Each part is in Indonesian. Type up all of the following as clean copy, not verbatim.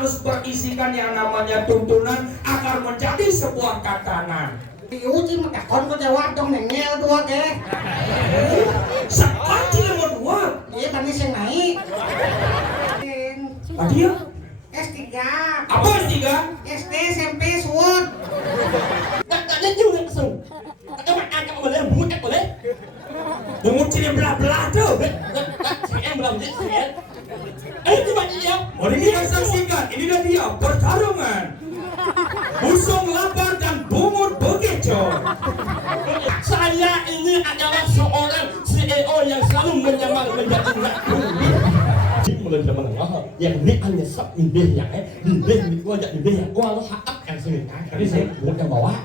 harus berisikan yang namanya tuntunan agar menjadi sebuah tatanan. Uji mah kon ko jawab dong nengel dua ke. Sekarang nomor 2. Iya tadi sing naik. Adia? S3. Apa S3? SD SMP suwut. Tanya juga kesel. Các bạn ăn các bạn lên muốn chắc vào đấy. Bungut sini belah-belah tuh. Saya belum jadi saya. Itu macam dia. Mari kita saksikan, inilah dia pertarungan Busung lapar dan bungut bekecoh. Saya ini adalah seorang CEO yang selalu menyamar menjadi nabi. Mulai zaman menengah, yang ini hanya sab ini yang ini gua jadi ini yang gua lo hakap yang sini. Tadi saya buat yang bawah.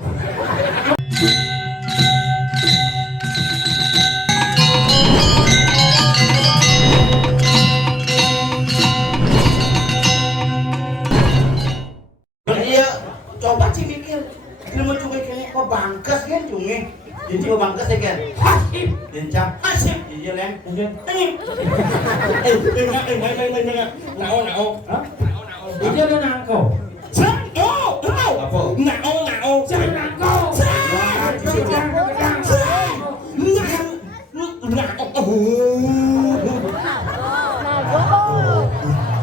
Coba sih mikir, ilmu cungi kayaknya kok bangkes kan cungi. Jadi kok bangkes ya kan? Hasib, jencang, hasib, iya lem. Nao. Ini ada nangko. Apa? Nao. Jangan nangko.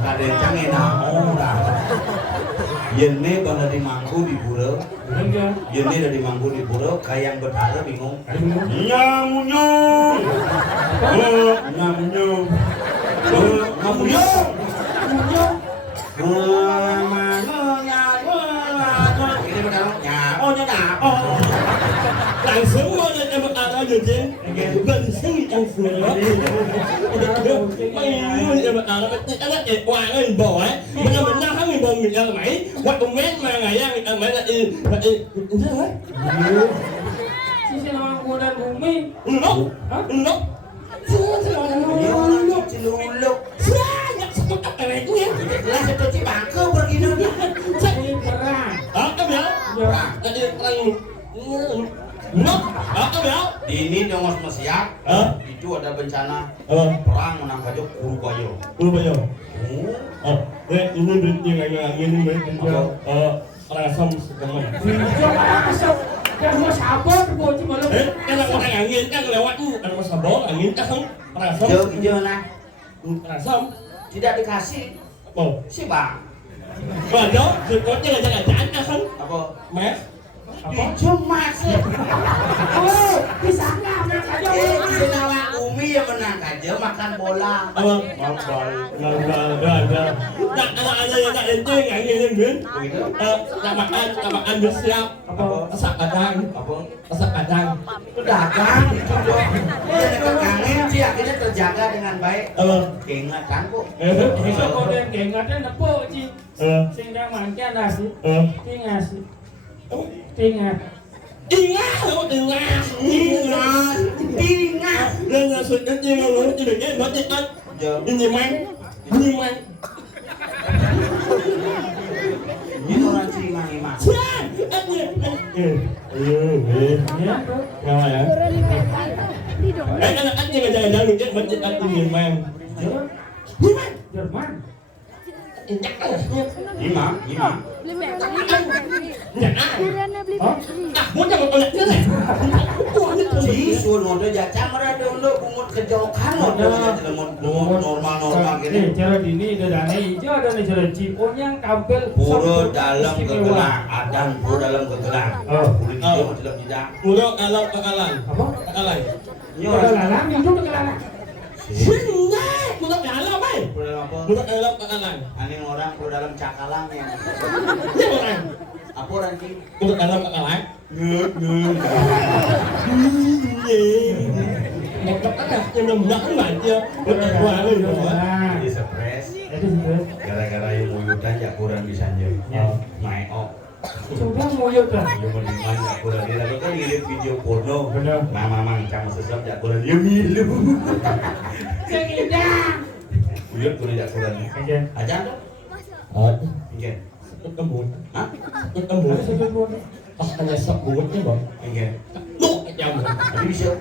Ada yang nao dah. Yene bana di mangku di pura. Yene dari mangku di pura, kayang berhala bingung. Nyamunyong. Nyamunyong. Nyamunyong. Ini benar nyao. Langsung mau yang berada di sini. Langsung yang semua. Mấy người mà nó nó chạy qua nó mình bò ấy, mình ra hắn mình bò mình ra máy, quay con mét mà ngày ra mình máy là gì thế đấy. Sisi nama dan bumi. Nó. Ciluluk. Saya sebut apa itu ya? Lah seperti bangke begini. Ini perang. Apa ya? Jadi perang. No, apa ya? Ini dongos Mesiak. Itu ada bencana perang menang kajuk Urubayo. Ini yang ini orang Asam sekarang. Jangan asap. Yang mau sabar bocil malam. Orang angin kan lewat ada masa bol angin kan orang Asam. Jauh nah. Orang Asam Tidak dikasih. Si bang. Bajo, sebutnya jangan kan? Apa? Mes. Hijau masih. Oh, bisa nggak anak aja. Senawang Umi yang menang aja makan bola. Apa? Ada. Tak ada yang tak itu yang angin kan? Tak makan bersiap. Apa? Masak kadang. Apa? Masak kadang. Pedagang itu dong. Dia dagangnya dia akhirnya terjaga dengan baik. Keingatan kok. Bisa kau yang ingatnya nepo sih. Sehingga mangknya nasi. Tinggal sih. Ingat. Dan sudah jangan jadi kan berarti kan ini main. Ini orang Cimang. Ya. Anak jangan kan berarti ini main. Jerman. Imam. Si sun udah jaca mereka dulu bungut kejokan udah normal gini. Cara dini ada dana hijau ada cara ciponya kampel. Pura dalam kegelang, adan pura dalam kegelang. Pura hijau dalam tidak. Pura alam kekalan. Apa? Kekalan. Ini orang lalang itu kegelang. Sini, pura alam apa? Pura dalam apa? Pura alam kekalan. Aneh orang pura dalam cakalang ya. Ini orang. Apa orang sih? Pura alam kekalan. Ngekep kan yang nembak aja. Wah, Jadi stres. Gara-gara yang muyudan ya kurang bisa nyanyi. Maek. Coba nguyut lah. Yang meniman ya kurang dia lalu kan ngirim video porno. Benar. Mama mangcang sesat ya kurang dia milu. Yang indah. Uyut kurang ya kurang. Oke. Aja dong. Oke. Kembun. Hah? Kembun. Pas hanya sebutnya bang. Oke. Lu jam. Tapi bisa.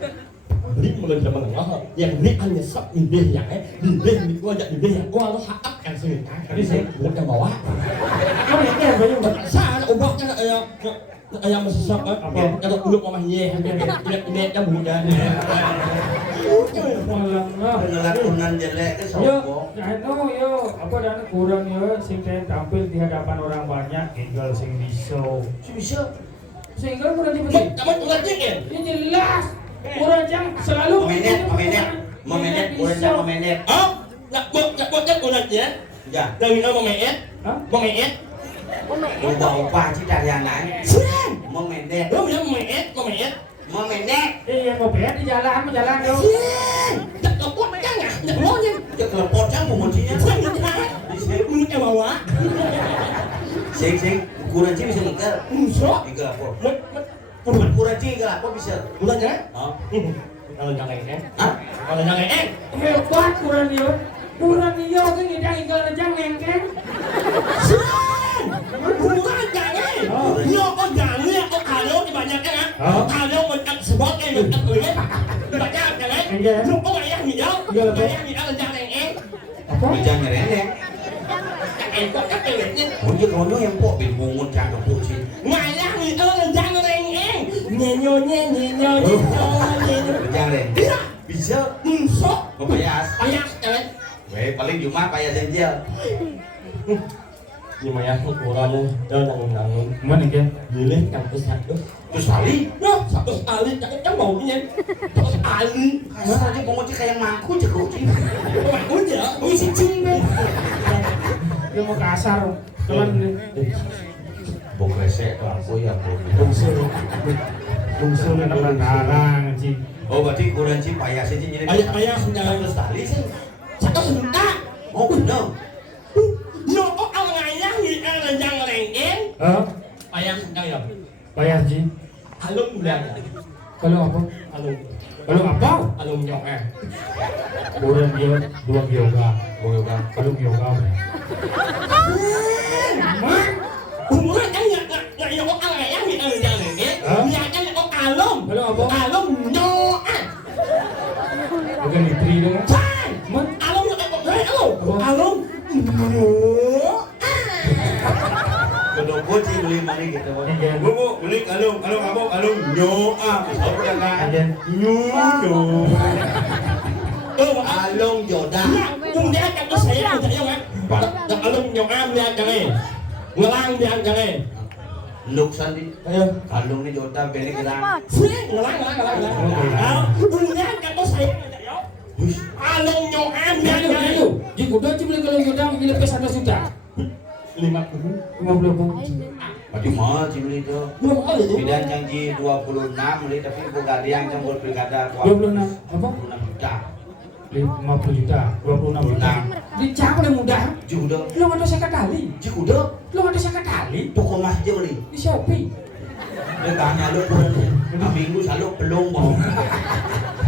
Beli mulai zaman tengah yang ini hanya sab ide yang ide gua jadi ide yang gua lo hakak yang sini tadi saya buat yang bawa Kau yang kayak banyak banget. saya obatnya yang masih sab apa kalau dulu mama ye ini yang muda Pengelakuan jelek ke Yo, sopo. yo, apa dan kurang yo, sing teh tampil di hadapan orang banyak, tinggal sing bisa. Si bisa. Sehingga kurang dipersih. kamu ulangi ya Ini jelas. Kurang jang selalu. Memenet, kurang memenet. oh nak buat ulangi ya Ya, dari mau meet Hah? ubah cita yang lain. Memenet, lo bilang meet memenet. Yang mau bayar di jalan yo. tak lepot jangan tak lo nya Cek lepot yang pemuncinya. menurut yang bawa Sing, kurang ci bisa ngkel. musuh Tiga apa? Kurang ci ke apa bisa? ulangi Hah? kalau jangan Hah? kalau jangan Hebat kurang yo. Kurang yo kan ngidang inggal jang nengkeng. bukan jangan yo kok jangan ya kok kalau dibanyakan kalau macam sebab macam ulit dibaca jangan lu kok yang ni yo yang ni kalau jangan Apa? Jangan ngerene. kok ulit Mungkin kono yang pok bin mungut cang kepuk sih. ngayang ni jangan nyenyo Jangan bisa. musuh Payas. ayah jangan Weh, paling cuma payas aja. nhưng mà em không có đâu đơn là Mana ke? đi lên cầm cái sạch đó Terus kali. nó sạch đó ali chẳng cái bầu như vậy terus ali Kasar aja pemuci kayak mangku cek kucing. các bạn muốn gì đó Ui si cing be. Dia mau kasar. Telan nih. Bok resek tuh aku ya bok. Bungsu nih larang cing. Oh berarti kurang ci payas aja jadi. ayah jangan Terus tali sih. sạch đó sebentar Oh bener. nó có ông ngày nhá thì ăn là dằn lèn én ayah jangan ya Bayar ji. alum udah Kalau apa? alum Kalau apa? alum nhọc à Kurang dia dua yoga. Yoga. Kalau yoga. Hubungan kan nggak yang có ngày nhá thì ăn là dằn lèn én nhà kan có alum Kalau apa? alum no ah Bukan ditri dong. sai Man. alum nó có cái alum no Kedua kucing beli mari gitu. Bu, beli kalung apa? Kalung nyo ah. Apa kata? Aja. Nyo. mà Kalung jodoh. cùng dia kan có saya ăn thấy không á alum nhọc am dia jangan ngelang dia jangan Nuk sandi. ayo Kalung ni jodoh beli gelang. ngelang dia kan có saya alum nhọc am dia Ayo, jangan ayo. Ji kuda ji beli kalau kuda beli ke 100 juta. 50 Berarti mahal sih beli itu. belum kali itu Bidan janji 26 beli tapi bukan yang campur pilkada 26 apa? 26 juta. 50 juta, 26 juta. Dicak oleh mudah. Judo. Lu ada sekat kali. Judo. Lu ada sekat kali Toko mas aja beli. di Shopee. Dia tanya lu kurang. Minggu selalu belum mau.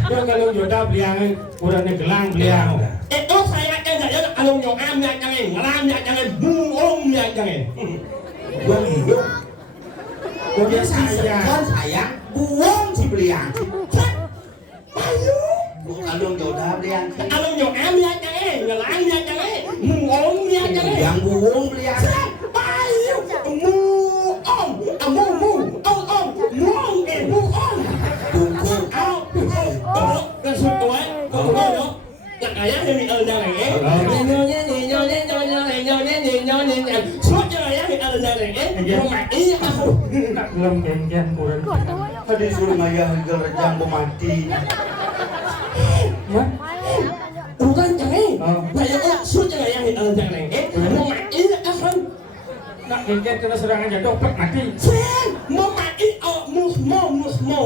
Lu kalau jodoh beli yang kurangnya gelang beli yang. itu saya kan saya alum nhọc am dia jangan ngelang dia jangan buông dia jangan Gua hidup. Kok dia saya. Kan sayang buang si belian. ayo Kalung jodoh belian. alum nhọc am dia jangan ngelang dia jangan buông dia jangan Yang buang belian. ayo mu om Bungku. cái số tuổi có đó là cái á thì ra này ấy suốt cho này á thì ra này ấy không mặc ý không Nak belum kencan kurang. Tadi suruh ngayah higal rejang mati. Mah? bukan jangan là có suốt cho này á thì ra này ấy không mặc ý không Nak kencan kena serangan jatuh plek mati. mau mặc ý mus Musnah.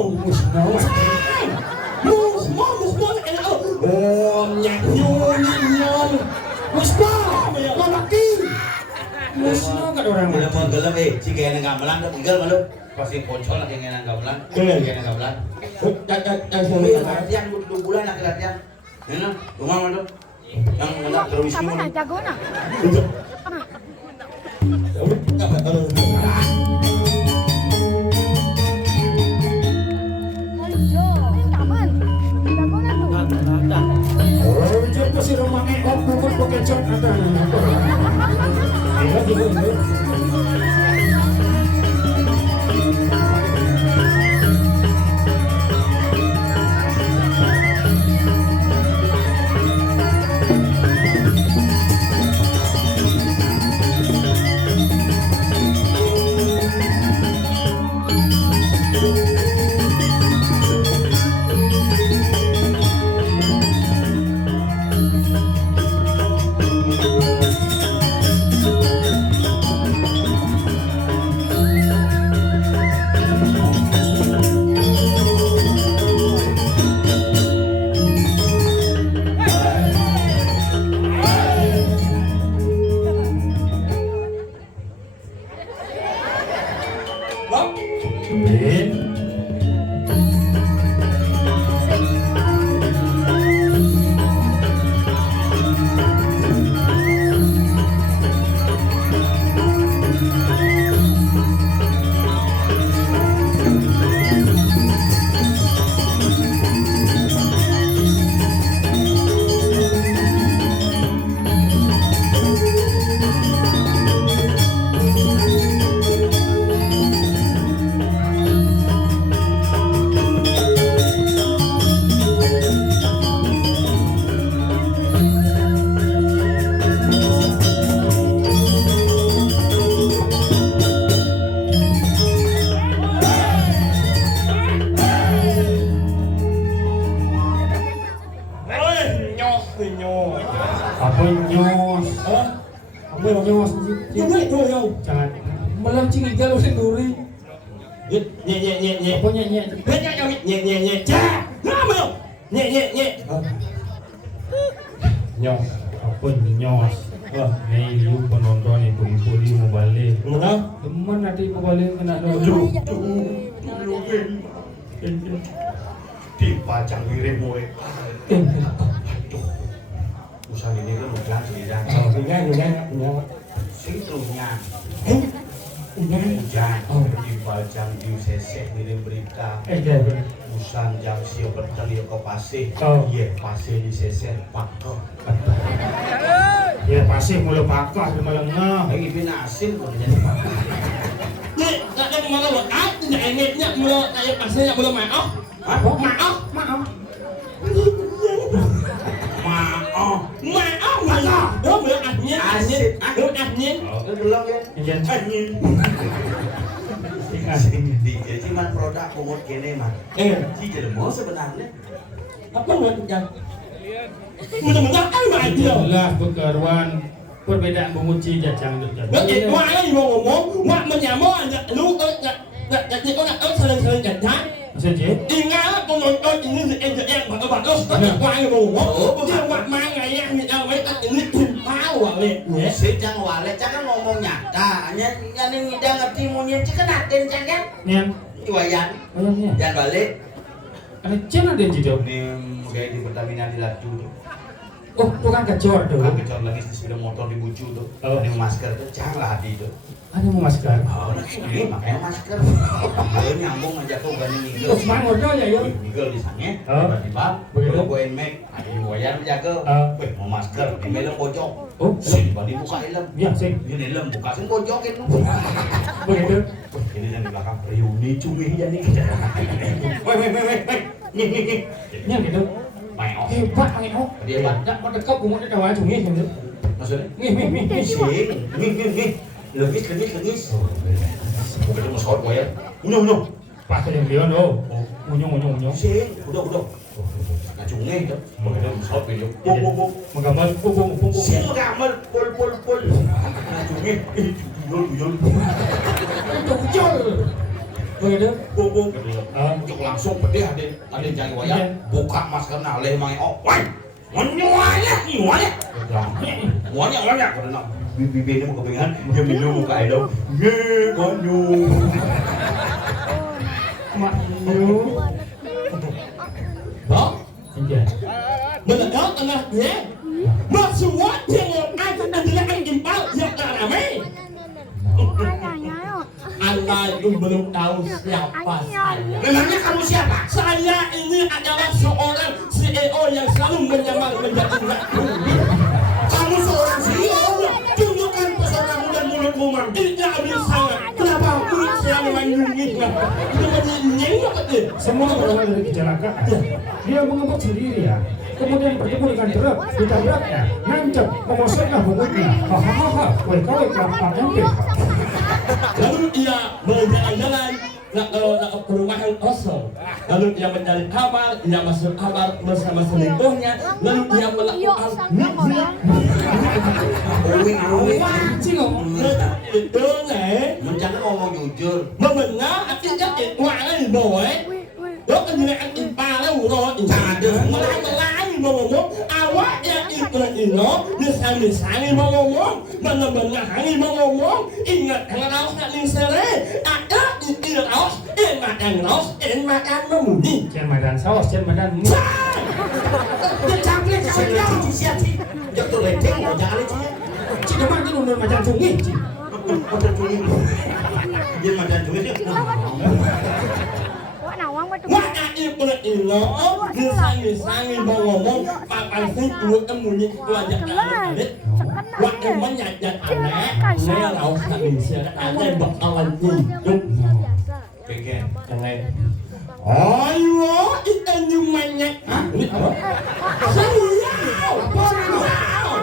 cái đó nhạc nhon Musnah. Mau mati. Musnah kat orang Bila mati. mau gelap si kaya nang gamelan tu tinggal malu. Pasti pocol lagi nang gamelan. Kaya nang gamelan. Tapi latihan 2 bulan nak latihan. Ya, rumah mana tu? Yang mana terus Kamu ni. nak jago nak? Ayo, kapan? si rumah ekor pukul pokecot ada. Iya gitu. Apa nyos? Apa nyos? Jangan malam cinggal udah duri. Apa nyek. Nyos. Apa nyos? Wah, nih lu penonton ibu-ibu di mau balik. Teman nanti mau balik kena dulu. Dipajang mirip moe. Usaha ini kan udah tidak. Punya. Situnya. Hujan. Dipajang di UCC mirip berita. Usan jam sio berteli ke pasir. Iya, pasir di seser pakai. Ya pasir mula pakai di malangnya. Lagi binasin kok jadi pakai. Nih, tak ada mana lo? Tidak ingatnya mula kayak pasirnya mula maaf. Maaf. Đó bữa ăn nhé. Bữa ăn nhé. Belum ya? Anjing. Di cuman produk umur kene mah. Si jelema sebenarnya. Apa buat yang? Mudah-mudahan kan mah dia. Lah perkaruan perbedaan menguji jajang. Wah ini mau ngomong, wah menyamuk aja lu nggak kau nak sering-sering kerja. Maksudnya? Ingat penonton ini em bagus tapi wah ini mau ngomong. Dia wah mana yang awet ini timpal wale. Si jang wale jangan ngomong nyata. Hanya yang ngidang ngerti munyem cik kan aden jangan. Nian. Iwayan. Ayahnya. Jangan balik. Ada cina dia jidau. Ini kayak di Pertamina di Latu tuh. Oh, tukang kecor tuh. Tukang kecor lagi di sepeda motor di Bucu tuh. Ini masker tuh janganlah hati tuh. Ada mau masker. Oh, ini makanya masker. Dia nyambung aja tuh gani nigel. Oh, mang ordo ya yo. Nigel di sana. Tiba-tiba begitu gue make ada di wayan jaga. Weh, mau masker di melem bojok. Oh, tiba dibuka helm. Iya, sih. Ini helm buka sing bojokin lu. Begitu. Ini yang di belakang reuni cumi jadi. Weh. Nih. Nya gitu. Meo. Hebat meo. Dia hebat. Enggak mau dekat gua mau ditawa cumi gitu. Maksudnya? Nih. Sing. Nih. Legis. Bukan mau sahur gue ya. Unyong. Pak yang dia no. Unyong. Sing. Udah. Ngacungnya itu. Bukan mau sahur gue yuk. Buk. Menggambar pung. Sing gambar pol. Ngacungnya. Tuyul. Tujuh. Begitu. Buk. Untuk langsung pedih ada jangan wayang. Buka masker naleh mang oh. Wah. Muanya. Karena bibirnya mau kepengen dia minum muka idol. Konyo. Maknyu. Đó. Iya. Mình đó tengah ya. Semua yang adalah angin bal yang rame. Anda itu belum tahu siapa saya. Memangnya kamu siapa? Saya ini adalah seorang CEO CEO yang selalu menyamar menjadi ratu. Kamu seorang CEO, tunjukkan pesonamu dan mulutmu, Mang. Tidak bisa. Kenapa? Kulit saya menyungi. Itu menyinyi apa itu? Semua berawal dari kecelakaan. Dia mengebut sendiri ya. Kemudian bertemu dengan truk, ditabraknya, nancep, mengosonglah bunganya. Hahaha, kau kelapaknya deh. Lalu ia berjalan-jalan ke perumahan kosong. Lalu ia mencari kamar, ia masuk kamar bersama selingkuhnya. Lalu ia melakukan itu nih. Mencari ngomong jujur. Membenar artinya itu boy. Đó cái như anh in ba nó rồi in trà được mà lại mà ngomong awak yang ikut ino dia sambil sangi mau ngomong benar-benar hangi mau ngomong ingat dengan aus nak lingsere ada itu aus makan aus makan memuni Trên mày đàn sau, trên mày đàn mua. dia canggih canggih siapa Jatuh leceng, jangan leceng. Chị có mang cái đồ mà đàn trùng nghỉ chị. Macam tu ni. Dia macam tu ni. Wah, ikut ino dia sangi mau ngomong papan sih dua kemudian pelajar adik. Wah, emang nyajat anak, saya aus nak lingsere ada bakalan hidup. Keken. Yang lain. Ayo, ikan nyumanya. Ini apa? Sial.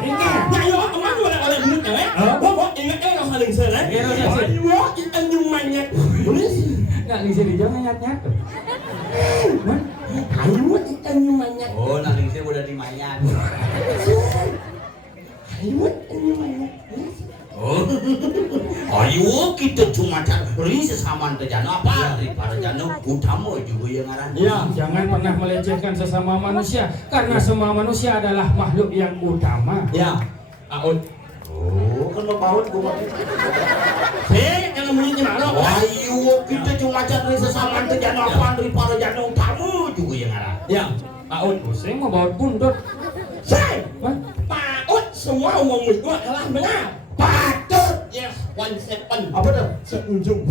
Ini. Ayo, kemana orang ini cewek? Bapak ingat kan orang saling sana? Ayo, ikan nyumanya. Nggak ngisi di jam nyat-nyat. Ayo, ikan nyumanya. Oh, nanti saya udah dimayan. Ayo, ikan nyumanya. Oh, ayo kita cuma cari sesama terjana apa daripada jana utama juga yang ngaran. Ya, jangan pernah melecehkan sesama manusia karena semua manusia adalah makhluk yang utama. Ya, Aun. Oh, kan bapaut gua. Yang namanya gimana? Ayo kita cuma cari sesama terjana apa daripada jana utama juga yang ngaran. Ya, Aun. Saya mau bawa bundut. Saya, Pak Ut, semua ngomong itu adalah benar. Patut, yes, 1 second. Apa tu? Seujung.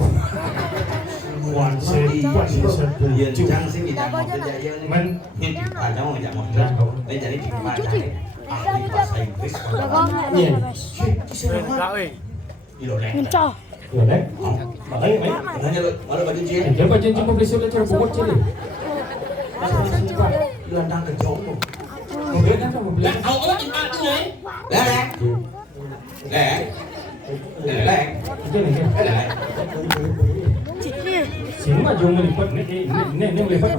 Yang jangan sih kita mau kerja ni. Men. Ini baca mau kerja mau kerja. Ini jadi dibaca. Ahli bahasa Inggris. Iya. Ilo leh. Iya deh. Makanya, baik. Makanya lo malu baju cie. Dia baca janji mau beli sulit cara bobot cili. Gelandang kejong. Mobil kan mau beli. Lah, awak orang ibarat ni. Leh. Leh. Leh. Ini nih. Leh. Sini mah jauh melipat nih. Ini melipat.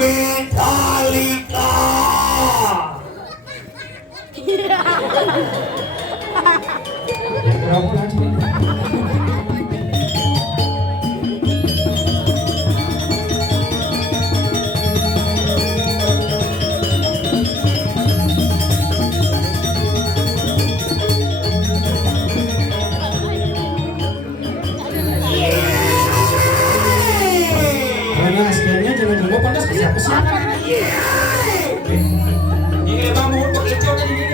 Metallica. Berapa lagi? Jangan pantas ke siapa-siapa. Ini bangun pengecoh tadi.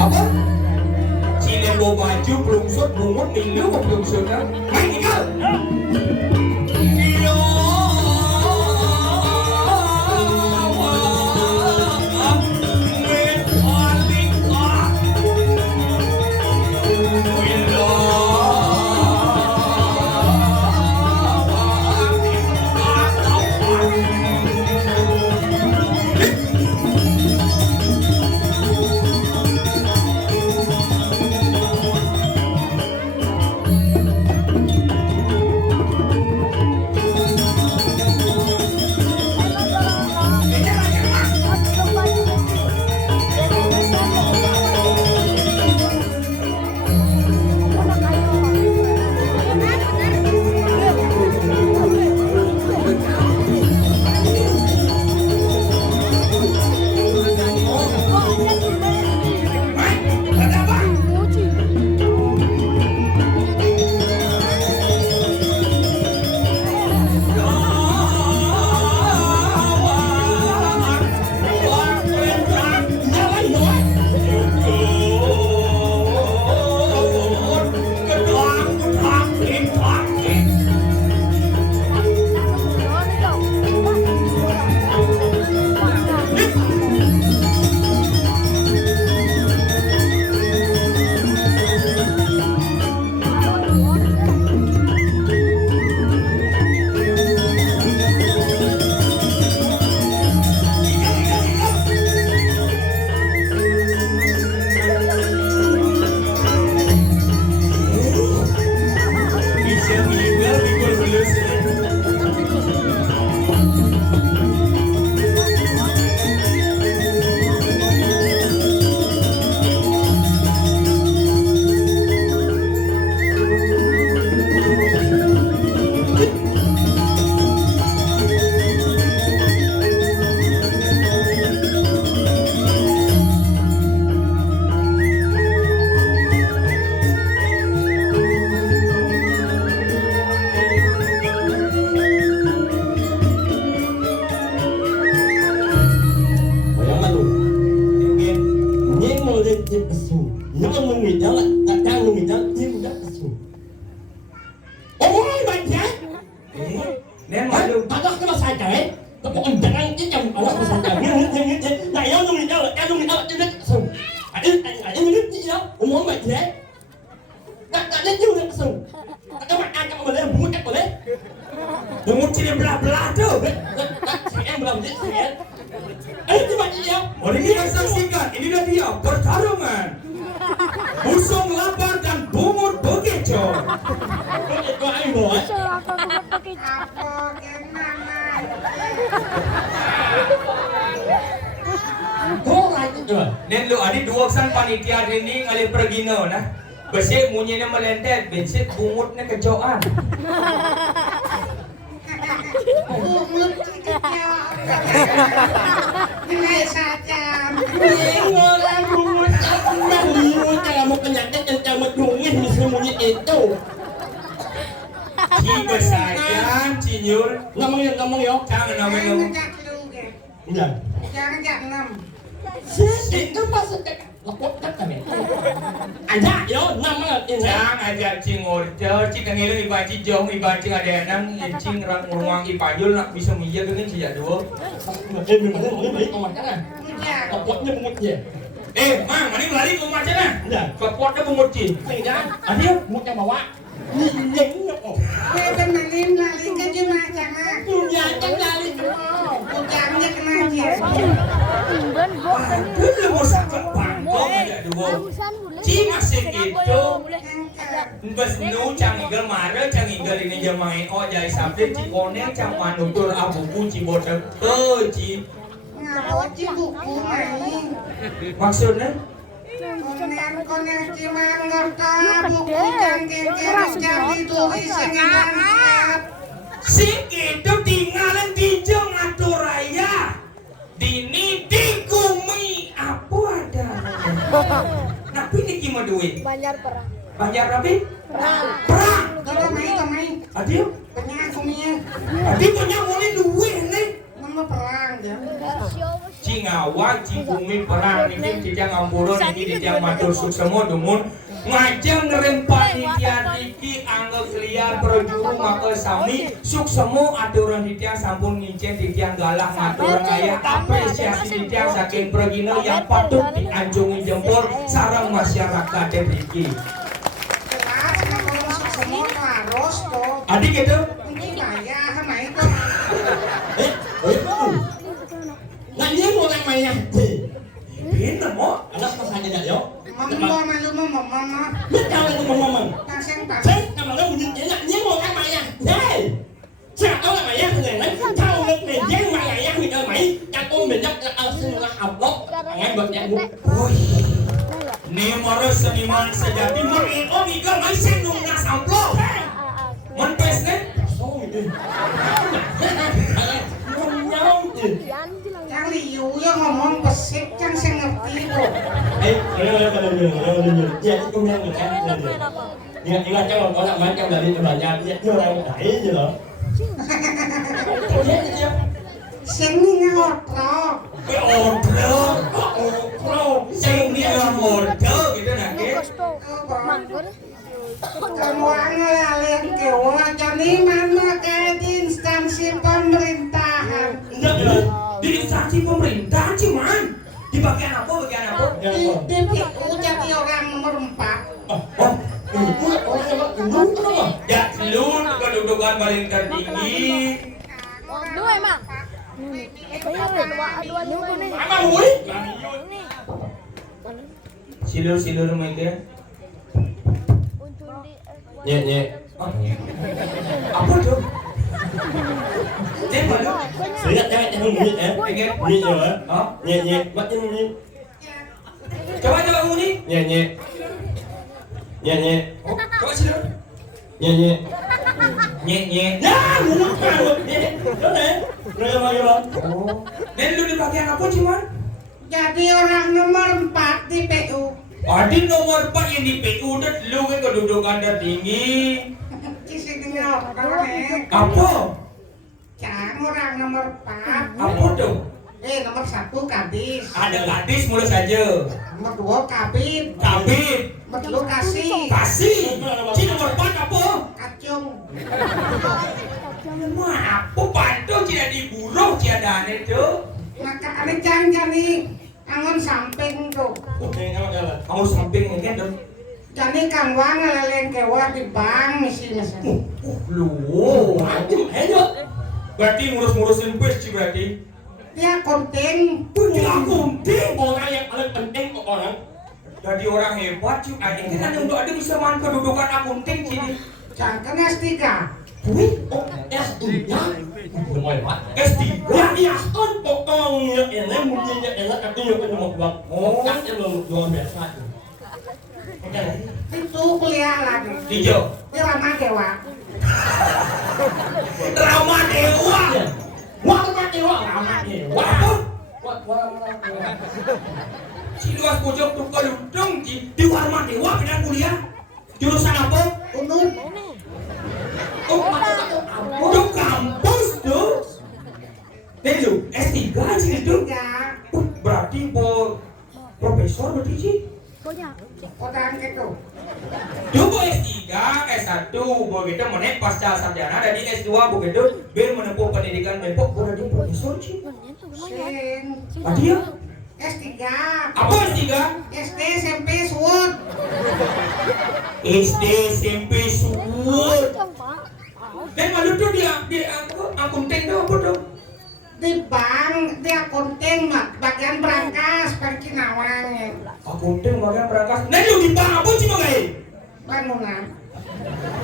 Apa? Cile bawa baju belum sud, bungut minggu belum sud kan? Main tinggal. Nen malu. Tadi kita saya cari. Tapi jangan jangan Allah saya cari. Này nó dùng đâu? Em dùng đâu? Chứ đấy. Anh biết gì đâu? Muốn vậy thế. Đặt đến dùng được sừng. Các bạn ăn các bạn lên muốn cắt vào đấy. Bungut sini belah-belah tuh. Em làm gì thế? Ấy nhưng mà gì đâu? Oh, ini kita saksikan, ini dia pertarungan. Busung lapar dan bungut bekecoh. Có ai hỏi? Có ai rồi? Nen lu adi duaksan panitia ini ngali pergino nah. Besik munyina melentet, besik bungutnya kecoan. Bungut kecil. Ini saja. Orang bungut nak liu jangan mau penyakit yang mendungin semuanya itu. Ci besajan, cinyul. Ngomong ya. Jangan namanya. Jangan. Jangan enam. Itu maksudnya lapor tak kami. Ada yo nama ini. Jangan ajak cing order, cing kangilu iba cing jong iba cing ada enang, cing rang ruang ipajul nak bisa mijak dengan cia dua. Mình lấy con mặt cái này. Lapornya bungut je. Mang, mana lari ke rumah cina? Ya. Lapornya bungut ci. Tidak. Ada bungut yang bawa. Nhìn nhổ. Bên này lari ke cuma jangan. Ya jangan lari. Jangannya kena aja. Itu mau sakit pangkong aja dua. Ci masih gitu. Bes nu cang igel mare cang igel ini jemain oh jai sabde ci koneng cang manutur abuku ci bodeng ci Ngawat ci buku main. maksudnya Konen cuma ngerta buku jang ditulis yang si itu tinggalan di jeng aturaya dini digumi apa ada tapi ini gimana duit Banjar perang. banyak rapi Perang. perang Kalau main. adio Banyak kumia. adio punya mulai duit nih Nama perang ya. Cingawak, Cibumi perang ini tidak ngampurun ini tidak matur suksemo dumun ngajeng ngerempat nitian iki anggap liar berjuru maka sami suksemo aturan nitian sampun ngincen nitian galak ngaturan ayah apresiasi nitian saking pergino yang patut dianjungi jempol sarang masyarakat iki Jelas kalau masuk semua harus tuh. adik itu Mungkin bayar sama itu. Nanti mau orang mainnya. ini mo Anak pas aja dah yo. Malu mama. Biết đâu là mama. Pasang pak. Thế nằm ở đâu nhìn lại nhớ một cái mày nha. Đây. Sao đó là mày nha người này thao lực này dán mày lại nha người ơi mày. Cha con mình dắt xin là học lốt. Ngay bật nhạc buộc. Oi Nemoro seniman sejati main oh iga mai sendung nas amplop Menpes nih Số đi. Không nhau gì. Yang liu yang ngomong pesik kan saya ngerti bu. Dạ công nhân người khác là gì? Ingat kalau có làm macam dari banyak dia orang đẩy gì đó. Thế gì chứ? Seni ngotro. Ke order Sing dia order gitu nah ke Kemuang ngelalim kewa jadi mana ke instansi pemerintahan. Di instansi pemerintah cuman di bagian apa Di BPU jadi orang nomor 4. oh Orang yang gendut tu apa? ya lu kedudukan paling tertinggi Dua emang. Dua nih. Apa bui? silur mereka Nhẹ. apa tuh dia malu Sử dụng cho không nhẹ em. Nhẹ rồi. Nhẹ. Bắt chân đi. coba uni Nhẹ. oh coba silur Nhẹ. nye Ya, ngomong kan. Nhẹ. Đó nè. Rồi mà vô. oh dan lu di bagian apa cuman Jadi orang nomor 4 di PU. Adi nomor 4 yang di PU dan lu kan kedudukan tertinggi Kisi ngotro nih. apa Jangan orang nomor 4. apa tuh Nomor 1 Kadis. ada gadis mulai saja Nomor 2 Kabit. Kabit Nomor 3 Kasih. kasih si nomor 4 apa Kacung. Wah, pembantu tidak diburuh tiada itu. Maka ada jani angon samping tuh. Oke, kalau jalan. Kamu samping ini kan dong. Jani kang wang leleng kewa di bank misi. Lu, Ayo. Berarti ngurus-ngurusin bus sih berarti. Dia konten. Punya penting orang yang paling penting kok orang. jadi orang hebat cuy. Ini kan untuk ada bisa main kedudukan akunting sini. Jangan S3. Wih, oh, S3. Lumayan pak. S3. Ya, iya, kan pokoknya ini mungkinnya enak tapi yang punya mau buat. Oh, kan itu luar biasa. Oke. Itu kuliah lagi. Hijau. Dia lama dewa. Rama Dewa. Wah, dewa, lama dewa. Wah. Si luas pojok tuh kaludung di Warma Dewa pindah kuliah. Jurusan apa? Unun. Oh, udah kampus tuh. Nih lu, S3 sih itu. Ya. Berarti profesor berarti sih. Orang itu. Coba S3, S1, begitu menek pasca sarjana dari S2 begitu biar menempuh pendidikan menpok udah di profesor sih. Sing. Tadi ya? S3. Apa S3? SD SMP SWOT. SD, SMP, suwut. Dan malu tuh dia akunting tuh apa tuh? Di bank dia konten mak bagian berangkas perkinawang Akunting bagian berangkas. Nah lu di bank apa sih magai? bangunan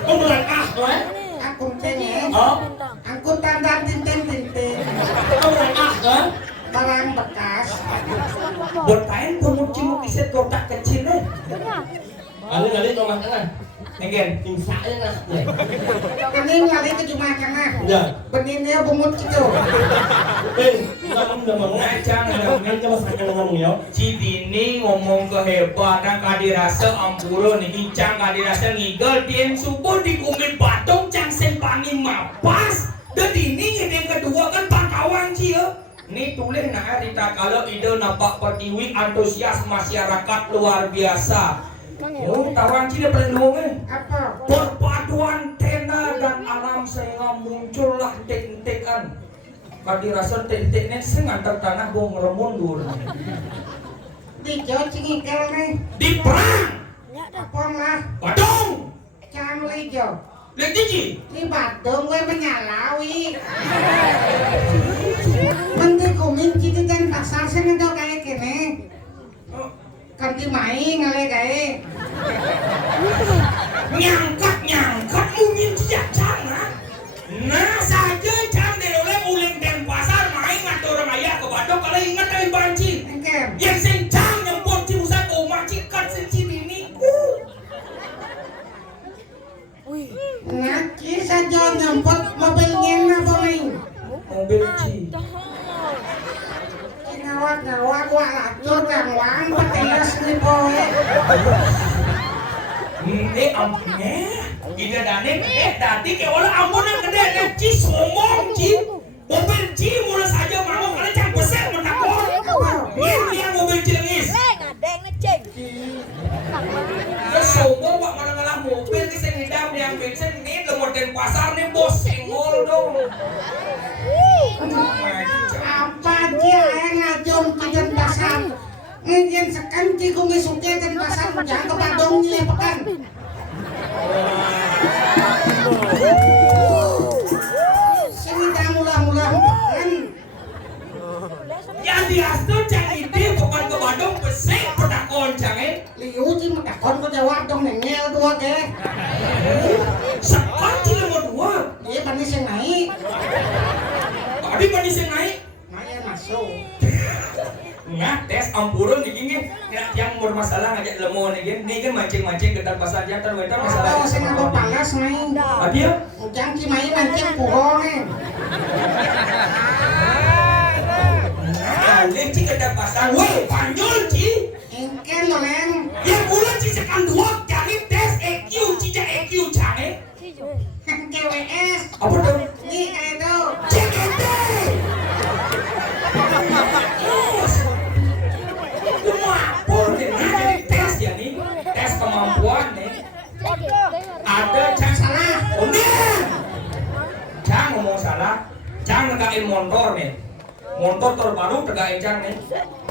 Oh, berangkas, kan? akunten ya Oh, angkutan dan tintin Oh, berangkas, kan? barang bekas buat main pemukul kiset kotak kecil deh. Kali rumah tengah. Negen. Insya Allah. ini lari ke Jumatengah Ya. benihnya bungut gitu Udah mau Ngacang Kan coba saya ngomong ya. Cidini ngomong kehebatan kadirasa ampura nih incang kadirasa ngigel tien subuh di kumit batung cang sempani mapas dan ini yang kedua kan pangkawan cia ini tulis nah Rita kalau ide nampak petiwi antusias masyarakat luar biasa. Oh tawan cia paling dua apa perpaduan tena dan alam sehingga muncullah tek-tekan kadirasa tek-teknya sengantar tanah gua ngeremundur di Jawa Cingikal nih di perang apa lah Badung jangan lijo lihat Cici di Badung gue menyalawi menteri kumin citi dan pasar sini tuh kayak gini kan di main ngale kayak nyangkat mungkin tidak jangan nah saja jam oleh uling dan pasar main ngatur orang ayah ke Badung kalau ingat dari banci engkem yang sencang yang buat ciusan rumah cikat senci ini ngaji saja nyempot mobilnya apa main mobil Ci ngawak wak lacur kang wang petilas nih poe ini ampune ida dane tadi kayak orang ampunan gede ada Ci somong Ci mobil Ci mulai saja mau kalian cang besar menakor ini yang mobil Cilengis ya sombong pak malah mobil ki sing hidam yang bensin ini lemot dan pasar nih bos senggol dong apa dia yang ngajong kidan pasar ngajin sekan ciku ngisuke dan pasar jangan ke Badung nih pekan sini dah mula-mula pekan yang diastu cang ide bukan ke Badung pesek pada koncang liu ci medakon ke Jawa dong nengel dua ke sekat Ci lemot dua dia panis yang naik tadi panis yang naik Maya masuk nah tes ampurun gini yang bermasalah ngajak lemo nih kan mancing-mancing ke tempat saja terwetar masalah atau saya ngapa panas main dia ujang ci main mancing puhong Alek Ci ke pasar weh panjul Ci engken loleng yang bulan Ci sekan dua jadi tes EQ Ci ja EQ cange KWS apa tuh ini kayak itu CKT tes ya nih tes kemampuan nih ada cang salah udah cang Cang negain motor nih. Motor terbaru tegain Cang nih.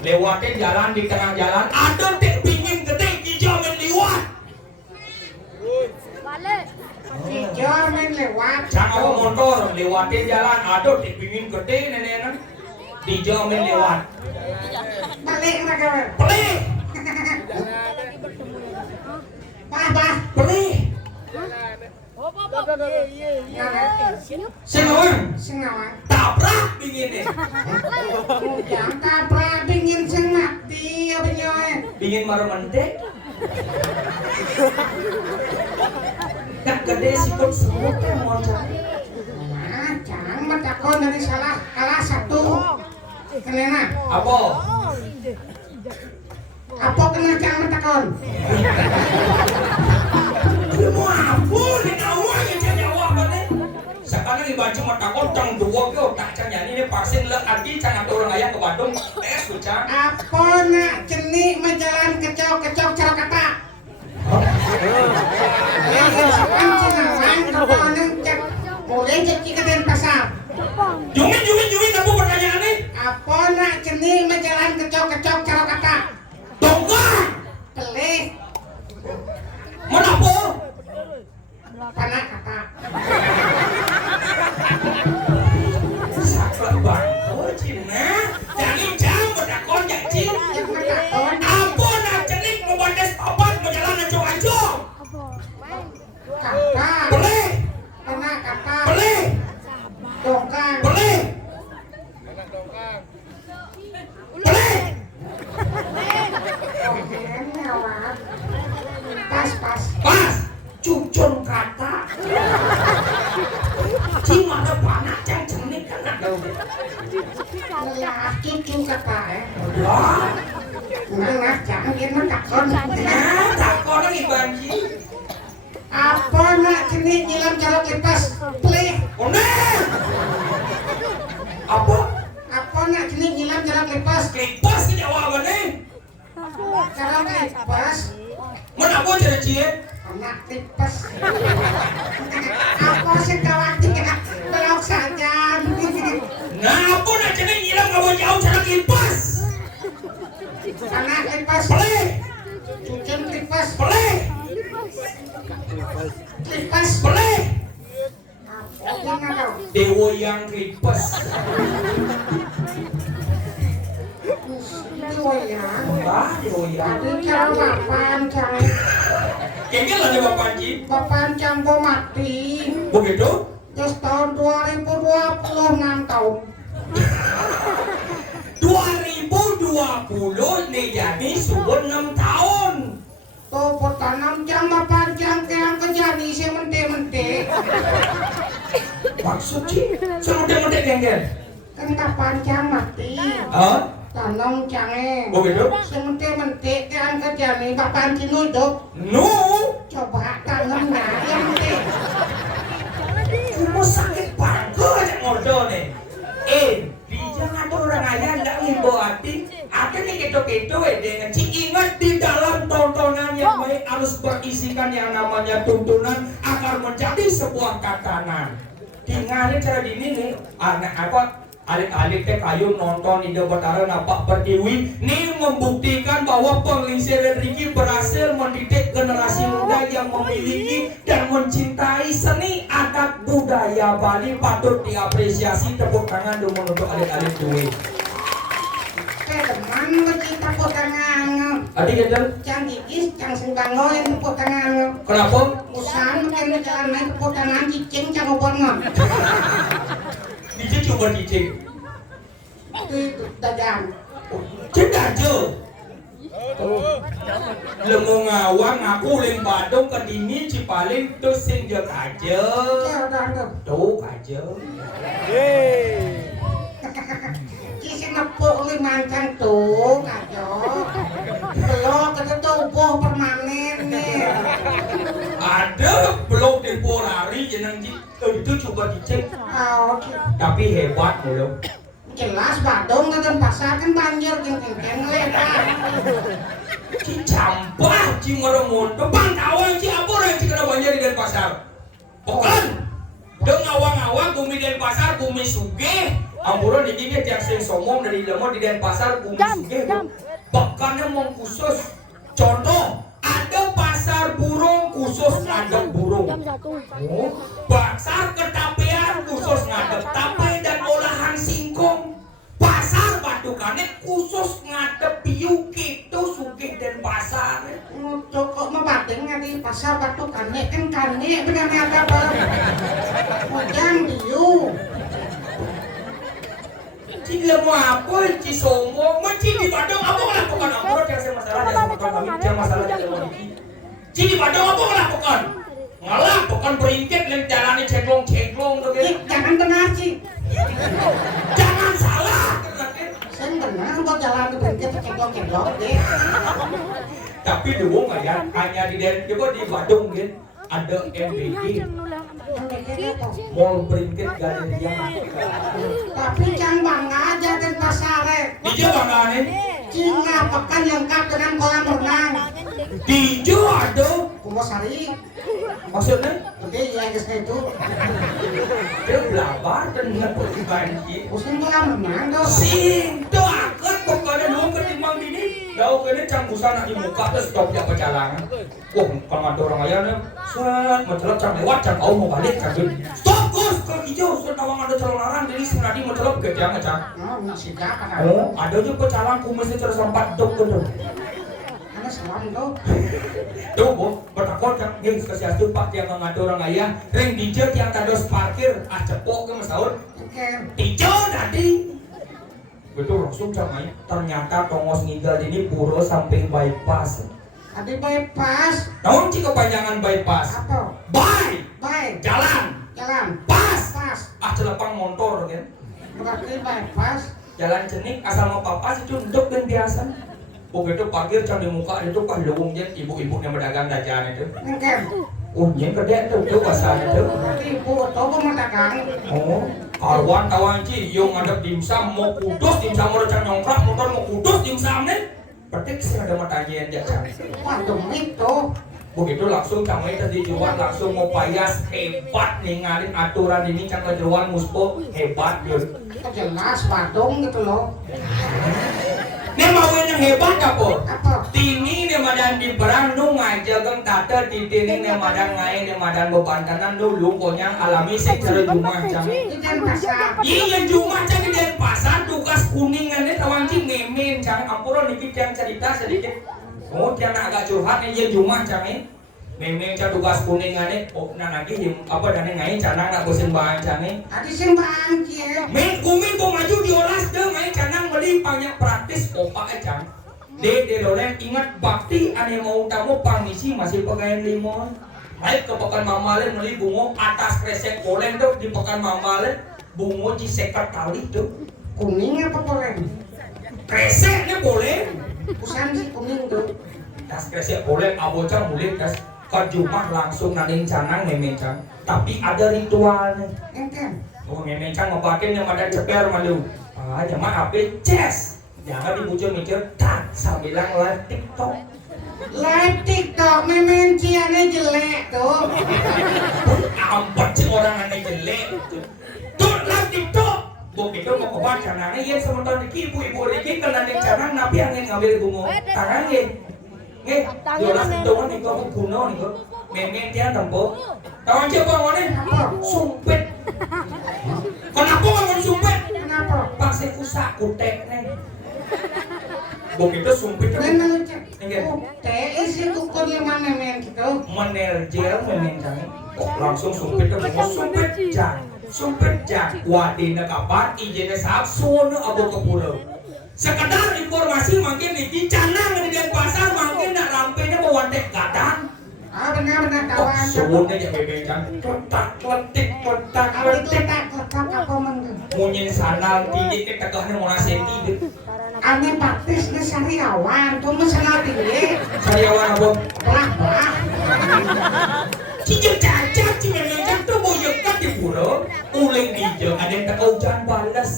Lewatin jalan di tengah jalan. Ada teh pingin gede hijau main lewat. Balik. Hijau main lewat. Cang awak motor lewatin jalan. Ada teh pingin gede nenek. Hijau main lewat. Balik mereka. Pelih. Bah. Pelih. Sengawan. Sengawan. Tabrak pingin nih. Jangan tabrak pingin sing mati ya benyoy. Pingin marah mentek. Gak gede sikut semut teh mau cari. Nah, jangan matakon dari salah kalah satu. Kenapa? Apa? Apa kena jangan matakon? Lu mau ampun, ini awak yang jadi awak mana? Sekarang dibaca mata kotang dua ke otak canya ini vaksin le arti cangat orang ayah ke Bandung tes ucap. Apa nak jenik menjalan kecok cara kata? Yang sekarang Sengawan keponen cek boleh cek ke Denpasar. Jumin apa pertanyaan ini? Apa nak jenik menjalan kecok cara kata? Tongkat. Pelih Menapa? panak kata. Sakit banget Cina. Jangan jam berdakon janji. Yang matakon Apa nak jenik membandes obat menjalan acok-acok? kata. Boleh? Panak kata. Boleh? Dongkang. Boleh? Boleh? Pas. Pas, cucun kata. Cing ada panak yang jenik kan ada. Lah cucu kata Wah, Nah, jangan dia matakon. nah tak kau lagi banji. Apa nak jenik nyilam cara kipas? Pelih. Onen. Apa? Apa nak jenik nyilam cara kipas? Kipas ke jawabannya. Cara kipas. Menapa cara cie? Anak tipes. Apa sih kawati belok saja. Nah, apa nak jenik nyilam kamu jauh cara kipas? Anak tipes. Pelih, Cucun tipes. pelih, Tipes. pelih. Apa ini tau? Dewa yang kipas. Goyang. Wah, dewa yang. Tadi cara bapancang. Kayaknya lah dewa panji. Bapancang bo mati. Begitu? Terus tahun 2026 tahun. 2020 nih jadi subuh 6 tahun. Tuh pertanam jam bapancang yang kejadi si mente-mente. Maksud sih, semudah-mudah gengger. Kan bapancang mati. Hah? Tanong cange. Begitu? Semente-mente kan kejadi bapancing hidup. No. Coba tanamnya yang mente. Kamu sakit bangku aja ngobrol nih. Jangan tuh orang aja nggak ngimbo hati. Akan nih keto-keto dengan ingat di dalam tontonan yang baik harus berisikan yang namanya tuntunan agar menjadi sebuah tatanan. Tinggalin cara ini nih, anak apa? Alik-alik teh kayu nonton ide betara napak pertiwi nih membuktikan bahwa pengliseran Ricky berhasil mendidik generasi muda yang memiliki dan mencintai seni adat budaya Bali. Patut diapresiasi, tepuk tangan dulu untuk alik-alik duit. Teman bercinta potangan. Adik kita Cang gigis, cang sembanggoin potangan. kenapa? Usaha makin jalan naik potangan cicing cang obongan. DJ coba DJ Itu dagang. cek aja lemu ngawang aku ling Badung ke dini Cipaling terus sing jek aja tuh aja Kisi nepuk limancang tuh aja. Belum ketutup permanen nih. ada blok temporari jeneng itu coba dicek Oh, tapi hebat mulu jelas Badung ke Denpasar kan banjir geng-geng lebar. Ci campah ci ngoromon depan kawan ci apa orang ci kena banjir di Denpasar bukan dengan awang-awang bumi Denpasar bumi sugih. Ampura niki ge tiang sing somong dari lemot di Denpasar bumi sugih. Bakane mong khusus. Contoh, ada pasar burung khusus ngadep burung. Oh, pasar ketapian khusus ngadep tape dan olahan singkong. Pasar Batu Kanek khusus ngadep piu gitu sugih Denpasar. Kok mabating di pasar Batu Kanek kan kanek benar ada apa? Mojang diu. Cila mau apa? Cisomo, macam di Bandung apa melakukan apa? Jangan masalah, jangan masalah, Cili Bandung apa melakukan? Melakukan berintik dan jalani ceklong-ceklong tu kan? Jangan benar sih. Jangan salah. Saya benar kok jalan ke bengkel ceklok-ceklok deh. Tapi dulu nggak ya? Hanya di Bandung kan? Ada MBG, Mall Brinket Galeria. Tapi jangan bangga aja Denpasar. Dijo bangga nih? Cina pekan lengkap dengan kolam renang. Dijo ada? Kumbasari. Maksudnya? Oke, ya guys itu. Dia belabar dan ngeperbanci. Pusing kolam renang tuh. Sing, tu akan pokoknya dulu ketimbang ini. Jauh kini cangkusan nak di muka terus stop dia perjalanan. Wah, kalau ada orang ayahnya, set, mencelap cang lewat, cang kau mau balik, cang stop Gus, kalau hijau, set awang ada calon larang, jadi senadi mencelap ke dia cang. Oh, masih jahat. Oh, ada juga pecalang kumisnya cara sempat dok bener. Karena salam tuh. Tuh, bu, bertakon cang, gengs kesiastu pak yang mengadu orang ayah, ring dijel yang tados parkir, cepok ke masaur. Oke. Dijel tadi. Betul langsung camai, ternyata tongos ngigal ini pura samping bypass. Ada bypass. Namun jika kepanjangan bypass, Apa? by, Baik. jalan, Jalan. pas, Pas. celepang motor kan, Berarti bypass. jalan cenik asal mau papas itu untuk dan biasa. Begitu parkir cang di muka itu pas lewungnya ibu-ibu yang berdagang dagangan itu. Oke. Oh, yang gede itu bahasanya itu. Berarti ibu atau pemandakan. Oh, kawan kawan ci, yang ada dimsum mau kudus dimsum mau cang nyongkrak motor mau kudus dimsum nih. Petik sih ada matanya yang jatuh. Waduh itu. Begitu langsung kami tadi jual langsung mau payas hebat ninggalin aturan ini cang kejeruan muspo hebat yun. Jelas Badung gitu loh. Ini mau yang hebat apa? Apa? Tini ni madan di perang nu ngajagang tata titini ni madan ngai ni madan bebantanan dulu konyang alami secara jumah cang. Di Denpasar. Iya jumah cang di Denpasar tugas kuningan ni tawang cing ngemin cang ampura dikit yang cerita sedikit. Oh tiang agak curhat ni iya jumah cang ni. Memang cang tugas kuningan ni oh nah lagi apa dan ngai canang nak bosin bahan cang ni. Adi sembang cie. Min kumin tu maju diolas deh ngai canang beli banyak praktis opak cang. De dolen ingat bakti ane mau tamu pangisi masih pakaian limon. Baik ke pekan mamale beli bungo atas kresek oleng tuh di pekan mamale bungo di sekat tali tuh. Kuning apa boleh? Kreseknya boleh. Kusan sih kuning tuh. Tas kresek boleh abocang boleh tas kerjumah langsung naning canang memencang. Tapi ada ritualnya. Enten. Oh memencang ngobatin yang ada ceper malu. Ah jamaah apa ces. Jangan dibujuk mikir tak sambilang live TikTok. Live TikTok memang ciannya jelek tuh. Ampun sih orang aneh jelek. Tuh live TikTok. Begitu mau kebat canangnya ya sementara diki ibu-ibu diki kena nih canang napi angin ngambil bungo. Tangannya. Nge, jolas itu kan nih kau kuno nih kau. Memang dia tempo. Tahu aja bang mana? Sumpit. Kenapa ngomong sumpit? Kenapa? Pakai kusak kutek nih. Begitu sumpit itu Benar cek. Teh isi kukur lima memang gitu. menerjel memencang langsung sumpit itu sumpit jak wadina kapan izinnya sahab sono abu kepura sekedar informasi makin di canang di Denpasar makin nak rampenya mewantek gadang. Ah benar kawan. Suwunnya ya memencang letak Letak apa mengge? munyin sanal tinggi ke tegahnya mau nasenti Ane praktis di sariawan, tuh masalah tinggi. sariawan apa? Belah. Cincin cacat, cincin cacat tuh mau yekat di pura, uling dijel, ada yang tak hujan balas.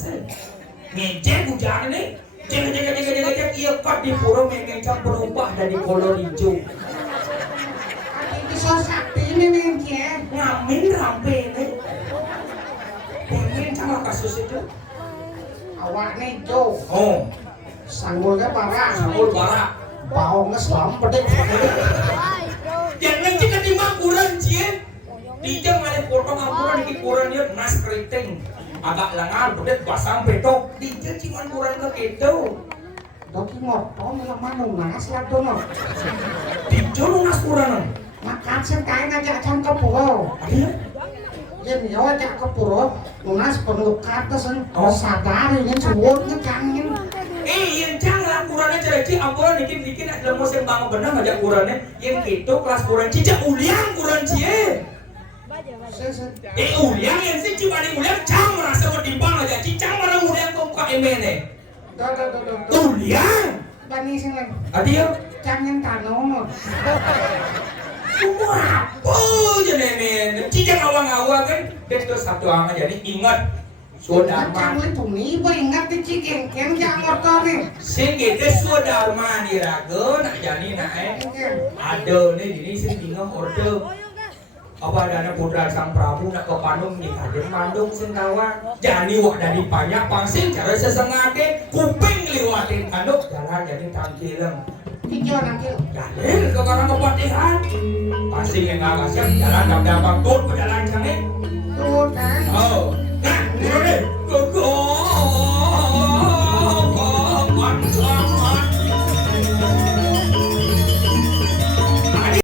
Ngejek hujan nih, cek, yekat di pura mengecap berubah dari kolor hijau. Adi bisa sakti ini nih cie. Ngamin rampe nih. lah kasus itu. Awak nih Jo, Oh, sanggulnya parah, sanggul bara. baongnya selam pedek. Jangan jika timah kurang cie. Dijang ada potong akuran di kurannya nas keriting. Agak lengar bedet basam petok. Dijang cuma kurang ke gitu. Doki motor malah manung nas lah dono. Dijang nas kurang. Makan sentain aja acan ke pulau. Ada? Yen yo aja ke pulau, lunas perlu kata sen. Oh. Sadar ini suwurnya kangen. Yang jangan kurangnya cereci akuran dikit-dikit ada musim bangun benar aja kurangnya. Yang gitu kelas kurang cicak uliang kurang cie. Uliang yang sih cuma di uliang cang merasa berdibang aja cicang marah uliang kok kok emene. Uliang. Bani sini. Adio. Cangen tanong. Apa aja nenek, cicang awang-awang kan, betul satu angin jadi ingat. Sodama. Cangen tuh nih, boy ingat di cikengkeng jangan motor nih. Sing gitu sodama dirago, nak jadi naik. Ada nih ini sing tinggal order. Apa dana putra sang Prabu nak ke Bandung nih kaden Bandung sing kawan. Jani wak dari banyak pangsing cara sesengake kuping liwatin kanduk jalan jadi tampilan. Hijau nanti. Jalan ke orang kepatihan. Pasing yang agak siap jalan dapat tut